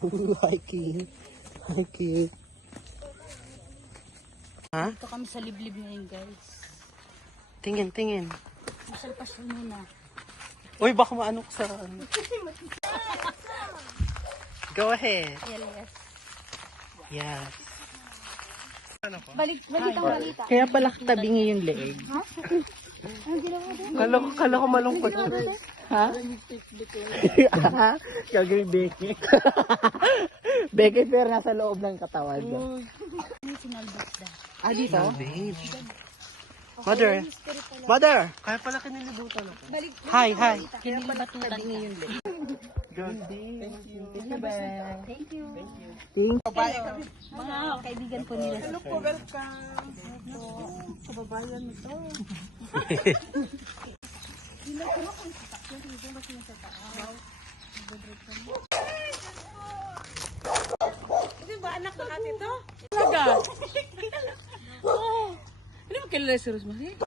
Hiking. Hiking. Ha? Dito kami sa liblib ngayon, guys. Tingin, tingin. Pasyal-pasyal muna. Uy, baka maano ko sa... Go ahead. Yes. Yes. Balik ang balita. Kaya pala tabingi yung leeg. Kala ko malungkot. Ha? Gagawin Becky. Becky pero nasa loob ng katawan. Ah, dito? Babe. Mother. Mother. Kaya pala kinilibutan ako. Hi, hi. Kinilibatutan niya yung leeg. Good day. Thank you. Thank Mga kaibigan po nila. Hello po, Hindi ba anak ng ate to? Talaga? Ano mo kilala si Rosemary?